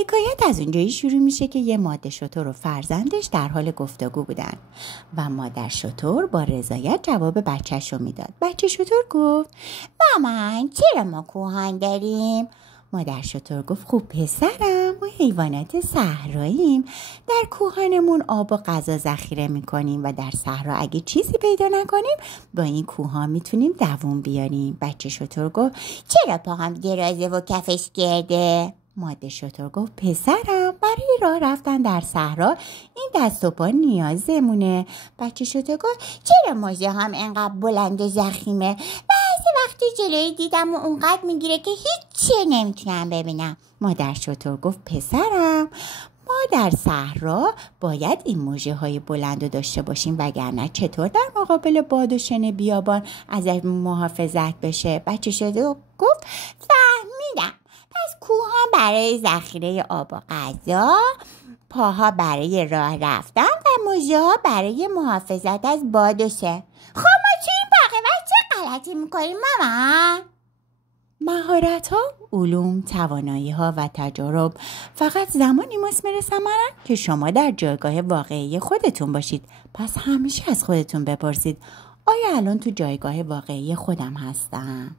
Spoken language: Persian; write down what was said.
حکایت از اونجایی شروع میشه که یه ماده شتر و فرزندش در حال گفتگو بودن و مادر شتر با رضایت جواب بچه‌ش رو میداد. بچه شتر گفت مامان چرا ما کوهان داریم؟ مادر شتر گفت خوب پسرم، ما حیوانات صحراییم، در کوهانمون آب و غذا ذخیره میکنیم و در صحرا اگه چیزی پیدا نکنیم با این کوه‌ها میتونیم دووم بیاریم. بچه شتر گفت چرا پاهم درازه و کفش گرده؟ ماده شتر گفت پسرم برای راه رفتن در صحرا این دست و پا نیازمونه. بچه شتر گفت چرا موزه هم انقدر بلند و ضخیمه؟ بعضی وقتی جلوی دیدم و اونقدر میگیره که هیچی نمیتونم ببینم. مادر شتر گفت پسرم ما در صحرا باید این موجه های بلند رو داشته باشیم وگرنه چطور در مقابل باد و شن بیابان ازش محافظت بشه؟ بچه شتر گفت فهمیدم، پس کوها برای ذخیره آب و غذا، پاها برای راه رفتن و موزه ها برای محافظت از باد و شن. خب ما چه این باقی وقت چه غلطی میکنیم مامان؟ مهارت ها، علوم، توانایی ها و تجارب فقط زمانی مثمر ثمرند که شما در جایگاه واقعی خودتون باشید. پس همیشه از خودتون بپرسید آیا الان تو جایگاه واقعی خودم هستم؟